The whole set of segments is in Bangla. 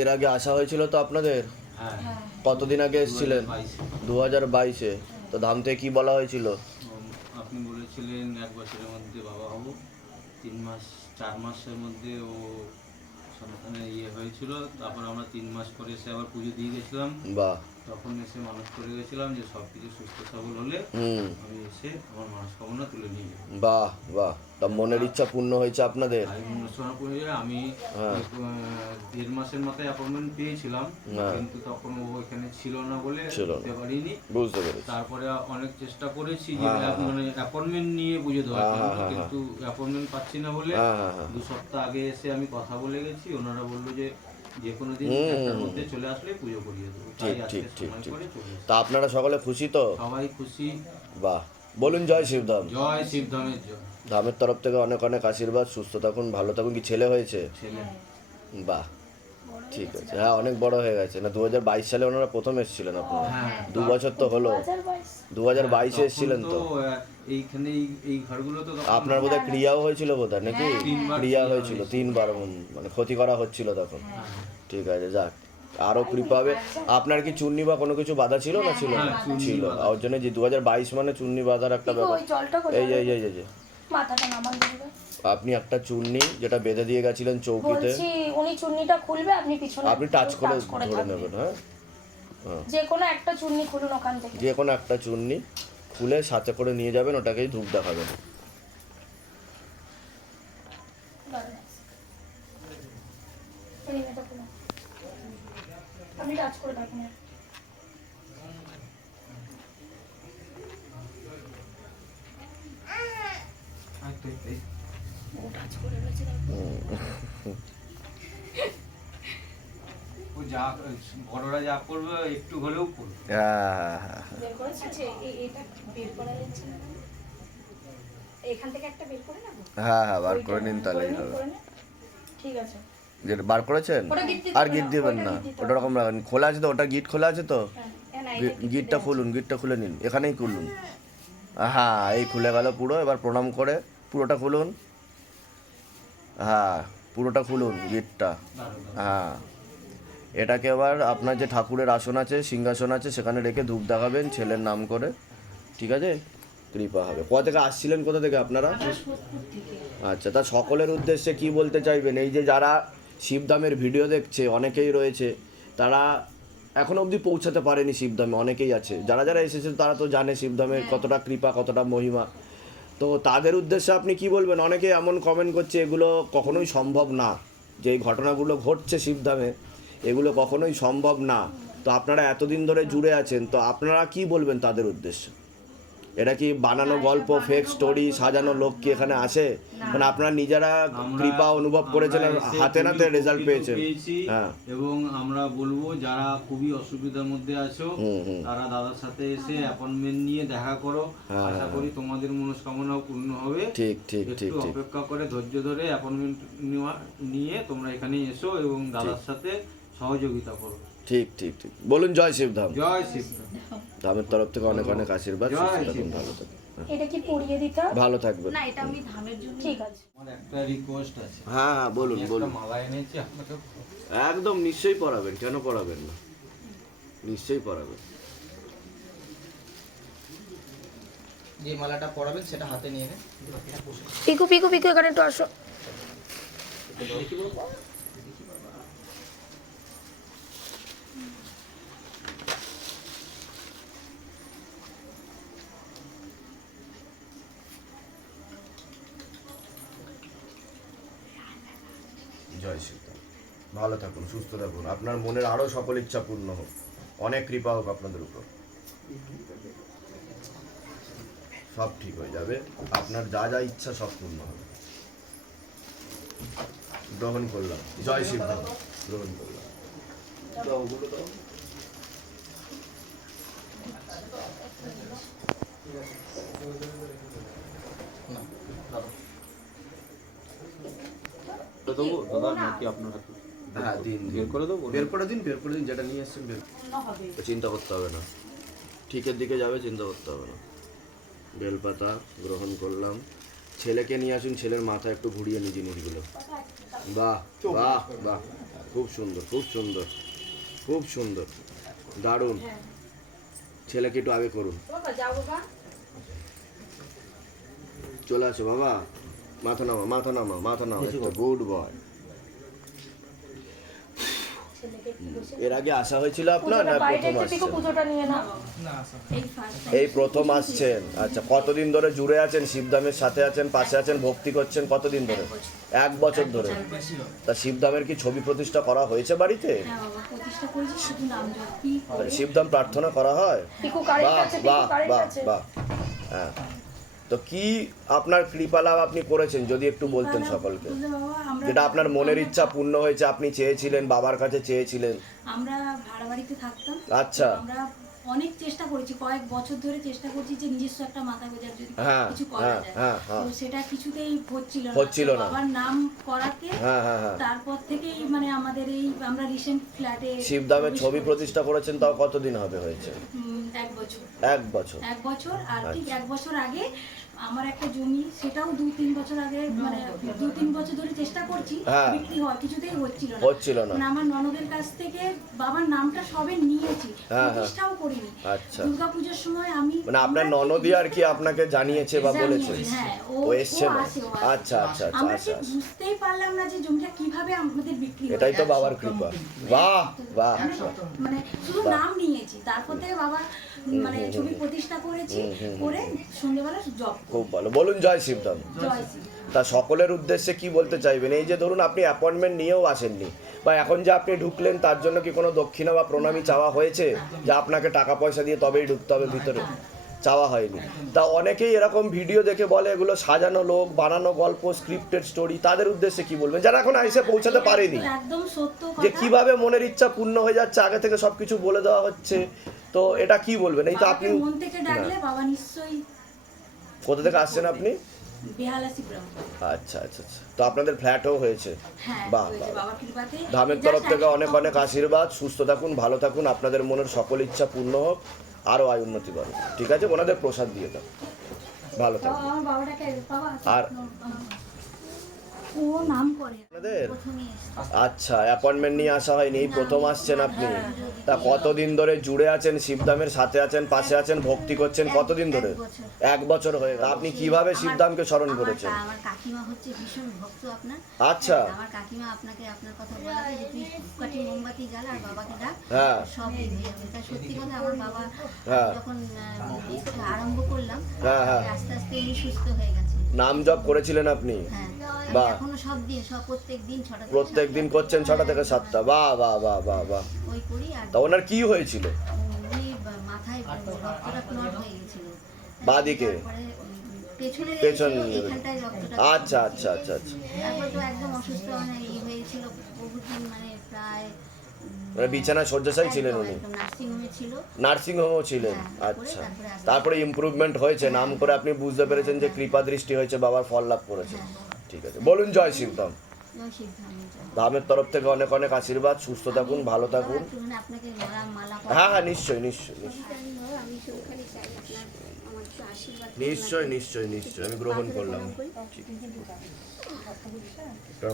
এর আগে আসা হয়েছিল তো আপনাদের? কতদিন আগে এসেছিলেন। দু হাজার বাইশে। তো ধাম থেকে কি বলা হয়েছিল? আপনি বলেছিলেন এক বছরের মধ্যে বাবা হব। তিন মাস চার মাসের মধ্যে ও সন্তানের ইয়ে হয়েছিল। তারপর আমরা তিন মাস পরে এসে আবার পুজো দিয়ে গেছিলাম। বাহ। তখন এসে মানুষ করে গেছিলাম যে সব কিছু সুস্থ সবল হলে আমি এসে আমার মনস্কামনা তুলে নিয়ে যাব। বাহ বাহ। তা মনের ইচ্ছা পূর্ণ হয়েছে আপনাদের? মনস্কামনা করে গেলে আমি হ্যাঁ। দেড় মাসের মাথায় অ্যাপয়েন্টমেন্ট পেয়েছিলাম হ্যাঁ। কিন্তু তখন ও এখানে ছিল না বলে দিতে পারিনি। বুঝতে পেরেছি। তারপরে অনেক চেষ্টা করেছি যে হ্যাঁ, হ্যাঁ, মানে অ্যাপয়েন্টমেন্ট নিয়ে বুঝে দেওয়ার হ্যাঁ, হ্যাঁ, হ্যাঁ, কিন্তু অ্যাপয়েন্টমেন্ট পাচ্ছি না বলে হ্যাঁ হ্যাঁ হ্যাঁ। দু সপ্তাহ আগে এসে আমি কথা বলে গেছি। ওনারা বলল যে যে কোনো দিন হুম, একটার হুম, মধ্যে চলে আসলে পুজো করিয়ে দেবো। ঠিক, ঠিক, ঠিক, ঠিক। তা আপনারা সকলে খুশি তো? সবাই খুশি। বাহ। বলুন জয় শিবধাম। জয় শিবধামের জয়। ধামের তরফ থেকে অনেক অনেক আশীর্বাদ। সুস্থ থাকুন ভালো থাকুন। কি ছেলে হয়েছে? ছেলে। বাহ। ঠিক আছে। হ্যাঁ অনেক বড় হয়ে গেছে। না দু হাজার বাইশ সালে ওনারা প্রথম এসেছিলেন আপনারা? হ্যাঁ। দু বছর তো হলো। দু হাজার বাইশে এসেছিলেন তো এইখানে এই- এই ঘরগুলো তো আপনার বোধহয় ক্রিয়াও হয়েছিল বোধহয় নাকি? ক্রিয়া ক্রিয়া হয়েছিল। তিনবার মানে ক্ষতি করা হচ্ছিল তখন। ঠিক আছে যাক। আরও কৃপা হবে। আপনার কি চুন্নি বা কোনো কিছু বাধা ছিল না ছিল? না? হ্যাঁ, ছিল। ওর জন্য যে দু হাজার বাইশ মানে চুন্নি বাঁধার একটা ব্যাপার। এই যে এই যে, আপনি একটা চুন্নি যেটা বেঁধে দিয়ে গেছিলেন চৌকিতে। উনি চুন্নিটা খুলবে আপনি পিছনে আপনি টাচ করে ধরে নেবেন হ্যাঁ? হ্যাঁ। যে কোনো একটা চুন্নি খুলুন ওখান থেকে। যে কোনো একটা চুন্নি। খুলে সাথে করে নিয়ে যাবেন ওটাকেই ধূপ দেখাবেন। যা বড়রা যা করবে একটু হলেও করবে। হ্যাঁ হ্যাঁ হ্যাঁ। বের করেছে এ- এটা বের করা যাচ্ছে না এখান থেকে একটা বের করে নেব? হ্যাঁ হ্যাঁ বার করে নিন। ঠিক আছে। যেটা বার করেছেন? আর গিট দিবেন না। ওটা রকম রাখেন। খোলা আছে তো? ওটা গিট খোলা আছে তো? হ্যাঁ হ্যাঁ, গিটটা খুলুন গিটটা খুলে নিন। এখানেই খুলুন। হ্যাঁ এই খুলে গেল পুরো। এবার প্রণাম করে পুরোটা খুলুন। হ্যাঁ পুরোটা খুলুন গিটটা। হ্যাঁ। এটাকে আবার আপনার যে ঠাকুরের আসন আছে সিংহাসন আছে সেখানে রেখে ধূপ দেখাবেন ছেলের নাম করে। ঠিক আছে? কৃপা হবে। কোথা থেকে আসছিলেন? কোথা থেকে আপনারা? আচ্ছা তা সকলের উদ্দেশ্যে কি বলতে চাইবেন? এই যে যারা শিবধামের ভিডিও দেখছে অনেকেই রয়েছে তারা এখনও অবধি পৌঁছাতে পারেনি শিবধামে অনেকেই আছে। যারা যারা এসেছে তারা তো জানে শিবধামের কতটা কৃপা কতটা মহিমা। তো তাদের উদ্দেশ্যে আপনি কি বলবেন? অনেকে এমন কমেন্ট করছে এগুলো কখনোই সম্ভব না। যে এই ঘটনাগুলো ঘটছে শিবধামে এগুলো কখনোই সম্ভব না। তো আপনারা এতদিন ধরে জুড়ে আছেন তো আপনারা কি বলবেন তাদের উদ্দেশ্যে? এটা কি বানানো গল্প ফেক স্টোরি সাজানো লোক কি এখানে আসে? মানে আপনারা নিজেরা কৃপা অনুভব করেছেন হাতে নাতে রেজাল্ট পেয়েছেন। হ্যাঁ। এবং আমরা বলব যারা খুবই অসুবিধার মধ্যে আছো তারা দাদার সাথে এসে অ্যাপয়েন্টমেন্ট নিয়ে দেখা করো। হ্যাঁ, আশা করি তোমাদের মনস্কামনাও পূর্ণ হবে। ঠিক ঠিক ঠিক একটু অপেক্ষা করে ধৈর্য ধরে অ্যাপয়েন্টমেন্ট নিয়ে তোমরা এখানে এসো এবং দাদার সাথে সহযোগিতা করো। ঠিক ঠিক ঠিক। বলুন জয় শিবধাম। জয় শিব ধামের তরফ থেকে অনেক অনেক আশীর্বাদ। সুস্থ থাকুন ভালো থাকুন। হ্যাঁ, এটা কি পরিয়ে দিতে ভালো থাকবেন। না এটা আমি ধামের জন্য ঠিক আছে। আমার একটা রিকোয়েস্ট আছে। হ্যাঁ হ্যাঁ বলুন বলুন। মালা এনেছি আপনাকে একদম নিশ্চয়ই পড়াবেন কেন পড়াবেন না? নিশ্চয়ই পড়াবেন যে মালাটা পরাবেন সেটা হাতে নিয়ে নেন। পিকু পিকু পিকু এখানে একটু আসো। জয় ভালো থাকুন, সুস্থ থাকুন। আপনার মনের আরও সকল ইচ্ছা পূর্ণ হোক। অনেক কৃপা হোক আপনাদের উপর। সব ঠিক হয়ে যাবে। আপনার যা যা ইচ্ছা সব পূর্ণ হবে। গ্রহণ করলাম। জয় শিবধাম গ্রহণ করলাম। দাদা নাকি আপনার হ্যাঁ দিন দিন। বের করে দেবো বের করে দিন বের করে দিন যেটা নিয়ে এসছেন বের চিন্তা করতে হবে না। ঠিকের দিকে যাবে চিন্তা করতে হবে না। বেলপাতা গ্রহণ করলাম। ছেলেকে নিয়ে আসুন ছেলের মাথা একটু ঘুরিয়ে নিয়ে জিনিসগুলো। বাহ বাহ বাহ। খুব সুন্দর খুব সুন্দর খুব সুন্দর। দারুণ। ছেলেকে একটু আগে করুন। চলে আসো বাবা। মাথা নামা মাথা নামা মাথা নামা গুড বয় এর আগে আসা হয়েছিল আপনার না প্রথম আসছেন? নিয়ে না এই প্রথম আসছেন। আচ্ছা কতদিন ধরে জুড়ে আছেন? শিবধামের সাথে আছেন পাশে আছেন ভক্তি করছেন কতদিন ধরে? এক বছর। ধরে। তা শিবধামের কি ছবি প্রতিষ্ঠা করা হয়েছে বাড়িতে? হ্যাঁ প্রতিষ্ঠা করেছি শুধু নাম জপি। শিবধাম প্রার্থনা করা হয়? বাহ বাহ বাহ বাহ। হ্যাঁ। তো কি আপনার কৃপা লাভ আপনি করেছেন? যদি একটু বলতেন সকলকে। যেটা আপনার মনের ইচ্ছা পূর্ণ হয়েছে আপনি চেয়েছিলেন বাবার কাছে চেয়েছিলেন। আমরা ভাড়া বাড়িতে থাকতাম। আচ্ছা। আমরা অনেক চেষ্টা করেছি কয়েক বছর ধরে চেষ্টা করছি যে নিজস্ব একটা মাথা গোজার যদি হ্যাঁ, কিছু করা হ্যাঁ, যায়। হ্যাঁ। তো সেটা কিছুতেই হচ্ছিল না। হচ্ছিল না। বাবার নাম করাতে হ্যাঁ হ্যাঁ হ্যাঁ। তারপর থেকেই মানে আমাদের এই আমরা রিসেন্ট ফ্ল্যাটে শিবধামের ছবি প্রতিষ্ঠা করেছেন তাও কতদিন হবে হয়েছে? এক বছর। এক বছর। এক বছর আর ঠিক আচ্ছা। এক বছর আগে আমার একটা জমি সেটাও দুই তিন বছর আগে মানে দু তিন বছর ধরে চেষ্টা করছি হ্যাঁ। বিক্রি হওয়ার কিছুতেই হচ্ছিল না। হচ্ছিল না। মানে আমার ননদের কাছ থেকে বাবার নামটা সবে নিয়েছি হ্যাঁ, হ্যাঁ। প্রতিষ্ঠাও করিনি। আচ্ছা। দুর্গাপূজার সময় আমি মানে আপনার ননদি আর কি আপনাকে জানিয়েছে বা বলেছে? হ্যাঁ, ও এসছে না আসে, ও আসে। আচ্ছা আচ্ছা আচ্ছা আমরা আচ্ছা ঠিক বুঝতেই পারলাম না যে জমিটা কীভাবে আমাদের বিক্রি। এটাই তো বাবার কৃপা। বাহ বাহ। মানে মানে শুধু নাম নিয়েছি তারপর থেকে বাবা মানে ছবি প্রতিষ্ঠা করেছি করে সন্ধ্যেবেলা জব খুব ভালো। বলুন জয় শিবধাম তা সকলের উদ্দেশ্যে কি বলতে চাইবেন? এই যে ধরুন আপনি অ্যাপয়েন্টমেন্ট নিয়েও আসেননি। বা এখন যে আপনি ঢুকলেন তার জন্য কি কোনো দক্ষিণা বা প্রণামী চাওয়া হয়েছে? যে আপনাকে টাকা পয়সা দিয়ে তবেই ঢুকতে হবে ভিতরে। চাওয়া হয়নি। তা অনেকেই এরকম ভিডিও দেখে বলে এগুলো সাজানো লোক বানানো গল্প স্ক্রিপ্টেড স্টোরি তাদের উদ্দেশ্যে কি বলবেন? যারা এখন এসে পৌঁছাতে পারেনি। যে কীভাবে মনের ইচ্ছা পূর্ণ হয়ে যাচ্ছে আগে থেকে সবকিছু বলে দেওয়া হচ্ছে। তো এটা কি বলবেন? এই তো আপনি মন থেকে ডাকলে বাবা নিশ্চয়ই কোথা থেকে আসছেন আপনি? আচ্ছা আচ্ছা আচ্ছা। তো আপনাদের ফ্ল্যাটও হয়েছে? হ্যাঁ বাহ, ধামের তরফ থেকে অনেক অনেক আশীর্বাদ। সুস্থ থাকুন ভালো থাকুন। আপনাদের মনের সকল ইচ্ছা পূর্ণ হোক। আরও আয় উন্নতি করো ঠিক আছে? ওনাদের প্রসাদ দিয়ে দাও। ভালো থাকুন। আর ও নাম করে আপনাদের আচ্ছা অ্যাপয়েন্টমেন্ট নিয়ে আসা হয়নি প্রথম আসছেন আপনি তা কতদিন ধরে জুড়ে আছেন শিবধামের সাথে আছেন পাশে আছেন ভক্তি করছেন কতদিন ধরে এক বছর। হয়ে গেল। আপনি কীভাবে শিবধামকে স্মরণ করেছেন আমার কাকিমা হচ্ছে ভীষণ ভক্ত আপনার আচ্ছা। হ্যাঁ, আমার কাকিমা আপনাকে আপনার কথা বলাতে যে তুই ধূপকাঠি মোমবাতি জ্বালা আর বাবাকে ডাক হ্যাঁ। সব হয়ে যাবে তা সত্যি কথা আমার বাবা হ্যাঁ। যখন আরম্ভ করলাম হ্যাঁ, হ্যাঁ। আস্তে আস্তে উনি সুস্থ হয়ে গেছে নাম জপ করেছিলেন আপনি? হ্যাঁ আমি এখনও সব দিন সব প্রত্যেক দিন ছটা প্রত্যেক দিন করছেন ছটা থেকে সাতটা বাহ বাহ বাহ বাহ বাহ। ওই করি আর তা ওনার কি হয়েছিল? উনি বা- মাথায় রক্তটা ক্লট হয়ে গেছিল। বাঁদিকে? পেছনে আচ্ছা আচ্ছা আচ্ছা আচ্ছা। তারপর তো একদম অসুস্থ মানে হয়েছিল মানে প্রায় মানে বিছানায় শয্যাশায়ী ছিলেন উনি। নার্সিং হোমে হোমও ছিলেন হ্যাঁ, আচ্ছা। তারপরে ইমপ্রুভমেন্ট হয়েছে নাম করে আপনি বুঝতে পেরেছেন যে কৃপা দৃষ্টি হয়েছে বাবার ফল লাভ করেছে। ঠিক আছে। বলুন জয় শিবধাম। ধামের তরফ থেকে অনেক অনেক আশীর্বাদ সুস্থ থাকুন ভালো থাকুন। মালা হ্যাঁ হ্যাঁ নিশ্চয়ই নিশ্চয়ই নিশ্চয়ই। নিশ্চয়ই নিশ্চয়ই আমি গ্রহণ করলাম।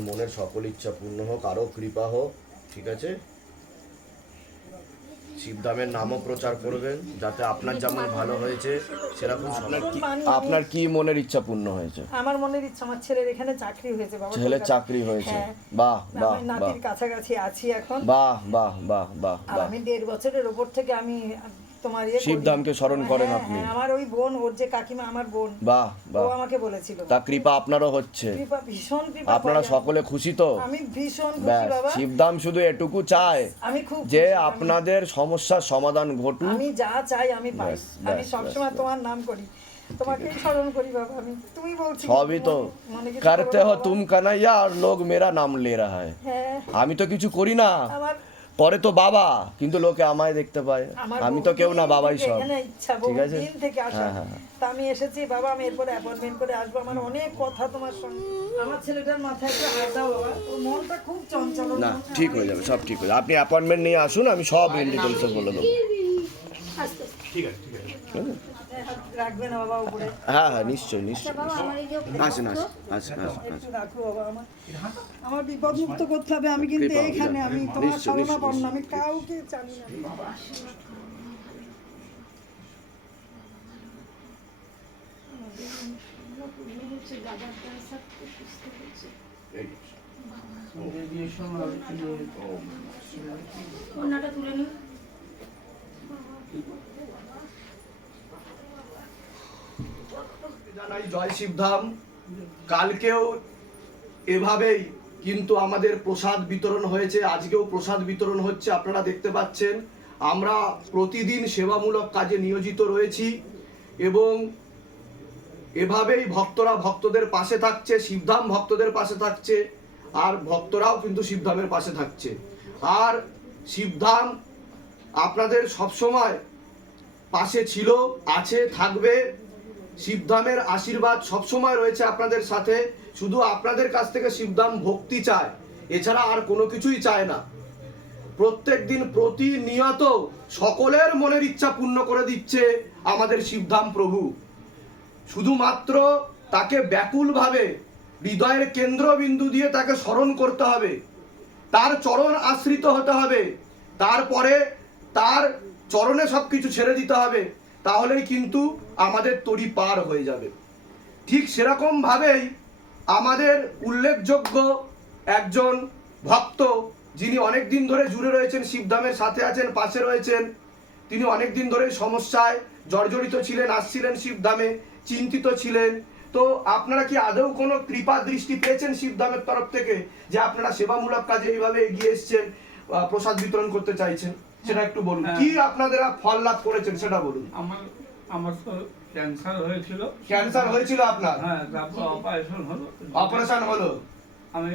মনের সকল ইচ্ছা পূর্ণ হোক আরও কৃপা হোক ঠিক আছে? শিবধামের নামও প্রচার করবেন যাতে আপনার যেমন ভালো হয়েছে সেরকম আপনার কি আপনার কি মনের ইচ্ছা পূর্ণ হয়েছে? আমার মনের ইচ্ছা আমার ছেলের এখানে চাকরি হয়েছে বাবা ছেলের চাকরি হয়েছে। হ্যাঁ। বাহ বাহ আমি বাহ। নাতির কাছাকাছি আছি এখন। বাহ বাহ বাহ বাহ বাহ। আমি দেড় বছরের উপর থেকে আমি তোমার ইয়ে শিবধামকে স্মরণ করেন হ্যাঁ, আপনি। হ্যাঁ, আমার ওই বোন ওর যে কাকিমা আমার বোন। বাহ ও আমাকে বলেছিল। তা কৃপা আপনারও হচ্ছে। কৃপা ভীষণ কৃপা আপনারা সকলে খুশি তো? আমি ভীষণ খুশি বাবা। শিবধাম শুধু এটুকু চায় আমি খুব যে আপনাদের সমস্যার সমাধান ঘটুক। আমি যা চাই আমি পাই। আমি সবসময় তোমার নাম করি। তোমাকেই স্মরণ করি বাবা। আমি তুমি বলছি সবই তো। কিছু করতে হো তুম কানাইয়া আর লোক মেরা নাম লে রাহা হ্যাঁ। আমি তো কিছু করি না। আমার পরে তো বাবা কিন্তু লোকে আমায় দেখতে পায়। আমি তো কেউ না বাবাই সব। ঠিক আছে? হ্যাঁ, হ্যাঁ, হ্যাঁ। তা আমি এসেছি বাবা আমি এরপরে অ্যাপয়েন্টমেন্ট করে আসব। আমার অনেক কথা তোমার সঙ্গে। আমার ছেলেটার মাথায় একটু হাত দাও বাবা। ওর মনটা খুব চঞ্চল না ঠিক হয়ে যাবে সব ঠিক হয়ে যাবে। আপনি অ্যাপয়েন্টমেন্ট নিয়ে আসুন আমি সব ইন ডিটেলসে বলে দেবো। আস্তে আস্তে ঠিক আছে। রাখবে না বাবা উপরে? হ্যাঁ হ্যাঁ নিশ্চয়ই আচ্ছা নিশ্চয়ই আমার আসেন আসেন আসেন আসেন রাখো বাবা আমার। আমার বিপদ মুক্ত করতে হবে আমি কিন্তু কৃপা, এইখানে আমি তোমার শরণাপন্ন আমি কাউকে জানি না। কন্যাটা তুলে নিন। জানাই জয় শিবধাম। কালকেও এভাবেই কিন্তু আমাদের প্রসাদ বিতরণ হয়েছে। আজকেও প্রসাদ বিতরণ হচ্ছে, আপনারা দেখতে পাচ্ছেন। আমরা প্রতিদিন সেবামূলক কাজে নিয়োজিত রয়েছি এবং এভাবেই ভক্তরা ভক্তদের পাশে থাকছে, শিবধাম ভক্তদের পাশে থাকছে, আর ভক্তরাও কিন্তু শিবধামের পাশে থাকছে। আর শিবধাম আপনাদের সবসময় পাশে ছিল, আছে, থাকবে। শিবধামের আশীর্বাদ সবসময় রয়েছে আপনাদের সাথে। শুধু আপনাদের কাছ থেকে শিবধাম ভক্তি চায়, এছাড়া আর কোনো কিছুই চায় না। প্রত্যেক দিন প্রতিনিয়ত সকলের মনের ইচ্ছা পূর্ণ করে দিচ্ছে আমাদের শিবধাম প্রভু। শুধুমাত্র তাকে ব্যাকুলভাবে হৃদয়ের কেন্দ্রবিন্দু দিয়ে তাকে স্মরণ করতে হবে। তার চরণ আশ্রিত হতে হবে। তারপরে তার চরণে সব কিছু ছেড়ে দিতে হবে। তাহলেই কিন্তু আমাদের তরি পার হয়ে যাবে। ঠিক সেরকমভাবেই আমাদের উল্লেখযোগ্য একজন ভক্ত যিনি অনেক দিন ধরে জুড়ে রয়েছেন, শিবধামের সাথে আছেন, পাশে রয়েছেন। তিনি অনেক দিন ধরে সমস্যায় জর্জরিত ছিলেন, আসছিলেন শিবধামে, চিন্তিত ছিলেন। তো আপনারা কি আদৌ কোনো কৃপা দৃষ্টি পেয়েছেন শিবধামের তরফ থেকে যে আপনারা সেবামূলক কাজে এইভাবে এগিয়ে এসছেন প্রসাদ বিতরণ করতে চাইছেন? সেটা একটু বলুন। হ্যাঁ। কি আপনারা ফল লাভ করেছেন সেটা বলুন। আমার আমার তো ক্যান্সার হয়েছিল। ক্যান্সার হয়েছিল আপনার? হ্যাঁ তারপর অপারেশন হলো। অপারেশন হলো? আমি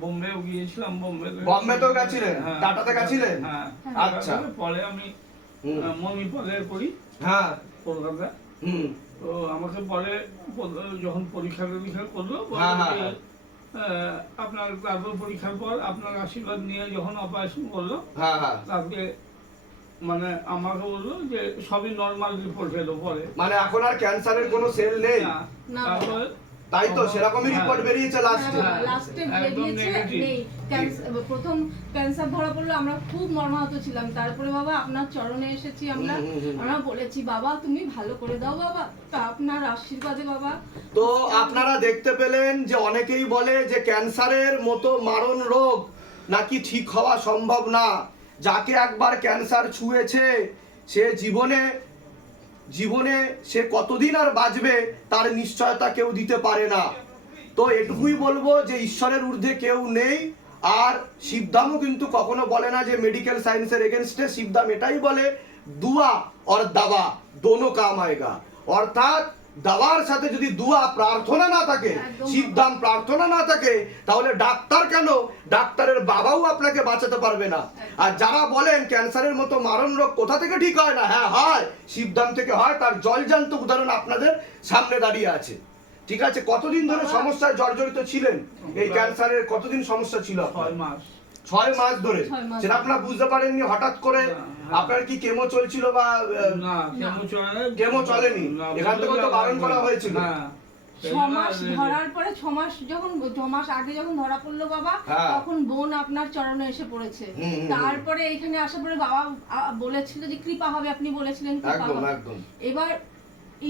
বোম্বেও গিয়েছিলাম বোম্বে বোম্বেতেও গেছিলেন? টাটাতে গেছিলেন? হ্যাঁ। আচ্ছা। পরে আমি। আহ, মণিপালের পড়ি। হ্যাঁ। কলকাতা হুম। তো আমাকে পরে যখন পরীক্ষা টরীক্ষা করল হ্যাঁ, হ্যাঁ, হ্যাঁ। আপনার তারপর পরীক্ষার পর আপনার আশীর্বাদ নিয়ে যখন অপারেশন করল হ্যাঁ হ্যাঁ। তারপরে মানে আমাকে বলল যে সবই নর্মাল রিপোর্ট এলো পরে। মানে এখন আর ক্যান্সারের কোনো সেল নেই। তাই তো সেরকমই হ্যাঁ। রিপোর্ট বেরিয়েছে লাস্টে হ্যাঁ। লাস্টে বেরিয়েছে নেই। প্রথম ক্যান্সার ধরা পড়ল আমরা খুব মর্মাহত ছিলাম। তারপরে বাবা আপনার চরণে এসেছি আমরা। আমরা বলেছি বাবা তুমি ভালো করে দাও বাবা। তা আপনার আশীর্বাদে বাবা তো আপনারা দেখতে পেলেন যে অনেকেই বলে যে ক্যান্সারের মতো মারণ রোগ নাকি ঠিক হওয়া সম্ভব না। যাকে একবার ক্যান্সার ছুঁয়েছে, সে জীবনে জীবনে সে কতদিন আর বাঁচবে তার নিশ্চয়তা কেউ দিতে পারে না। তো এটুকুই বলব যে ঈশ্বরের ঊর্ধ্বে কেউ নেই, আর শিবধামও কিন্তু কখনো বলে না যে মেডিকেল সায়েন্সের এগেনস্টে শিবধাম এটাই বলে, দুয়া অর দাবা, দোনো কাম আয়গা। অর্থাৎ দাওয়ার সাথে যদি দুয়া প্রার্থনা না থাকে। শিবধাম প্রার্থনা না থাকে তাহলে ডাক্তার কেন? ডাক্তারের বাবাও আপনাকে বাঁচাতে পারবে না। আর যারা বলেন ক্যান্সারের মতো মারণ রোগ কোথা থেকে ঠিক হয় না? হ্যাঁ হয়। শিবধাম থেকে হয় তার জলজান্ত উদাহরণ আপনাদের সামনে দাঁড়িয়ে আছে। ঠিক আছে? কতদিন ধরে সমস্যায় জর্জরিত ছিলেন? এই ক্যান্সারের কতদিন সমস্যা ছিল? ছয় মাস। ছয় মাস ধরে সেটা আপনারা বুঝতে পারেননি হঠাৎ করে। আপনার কি কেমো চলছিল বা কেমো চলেনি? এখান থেকেও তো বারণ করা হয়েছিল। না ছ মাস ধরার পরে ছ মাস যখন ছ মাস আগে যখন ধরা পড়ল বাবা হ্যাঁ। তখন বোন আপনার চরণে এসে পড়েছে। তারপরে এখানে আসার পরে বাবা বলেছিল যে কৃপা হবে আপনি বলেছিলেন কৃপা হবে এবার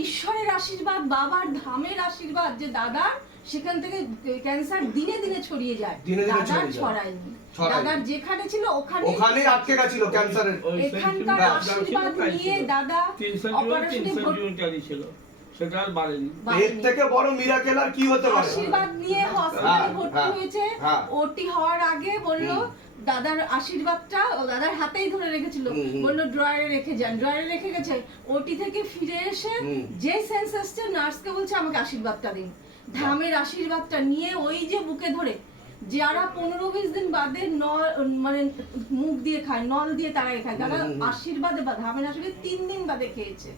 ঈশ্বরের আশীর্বাদ বাবার ধামের আশীর্বাদ যে দাদা সেখান থেকে ক্যান্সার দিনে দিনে ছড়িয়ে যায় ছড়ায়নি। দাদার যেখানে ছিল ওখানে ওখানেই আটকে গেছিল ক্যান্সারের এখানকার আশীর্বাদ নিয়ে দাদা তিন অপারেশনে ছিল। সেটা আর বাড়েনি। এর থেকে বড় মিরাকেল আর কি হতে পারে? আশীর্বাদ নিয়ে হসপিটালে হ্যাঁ, ভর্তি হ্যাঁ, হয়েছে। হ্যাঁ। ওটি হওয়ার আগে বলল দাদার আশীর্বাদটা ও দাদার হাতেই ধরে রেখেছিল। বলল ড্রয়ারে রেখে যান ড্রয়ারে রেখে গেছে। ওটি থেকে ফিরে এসে যে সেন্স এসছে নার্সকে বলছে আমাকে আশীর্বাদটা দিন। ধামের আশীর্বাদটা নিয়ে ওই যে বুকে ধরে যারা পনেরো বিশ দিন বাদে নল মানে মুখ দিয়ে খায় নল দিয়ে তারাই খায় তারা আশীর্বাদে বা আমি আসলে তিন দিন বাদে খেয়েছে।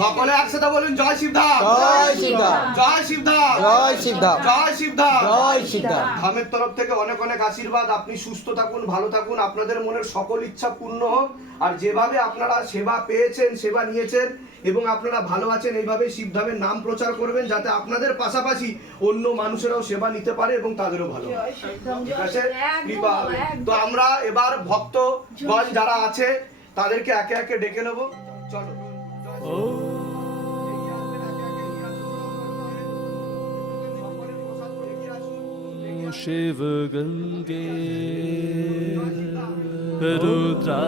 সকলে একসাথে বলুন জয় শিবধাম। জয় শিবধাম। জয় শিবধাম। জয় শিবধাম। জয় শিবধাম। জয় শিবধাম। ধামের তরফ থেকে অনেক অনেক আশীর্বাদ। আপনি সুস্থ থাকুন ভালো থাকুন। আপনাদের মনের সকল ইচ্ছা পূর্ণ হোক। আর যেভাবে আপনারা সেবা পেয়েছেন সেবা নিয়েছেন এবং আপনারা ভালো আছেন এইভাবে শিবধামের নাম প্রচার করবেন যাতে আপনাদের পাশাপাশি অন্য মানুষেরাও সেবা নিতে পারে এবং তাদেরও ভালো ঠিক আছে? কৃপা। হবে। তো আমরা এবার ভক্তগণ যারা আছে তাদেরকে একে একে ডেকে নেব। চলো শিব গঙ্গে রুদ্রা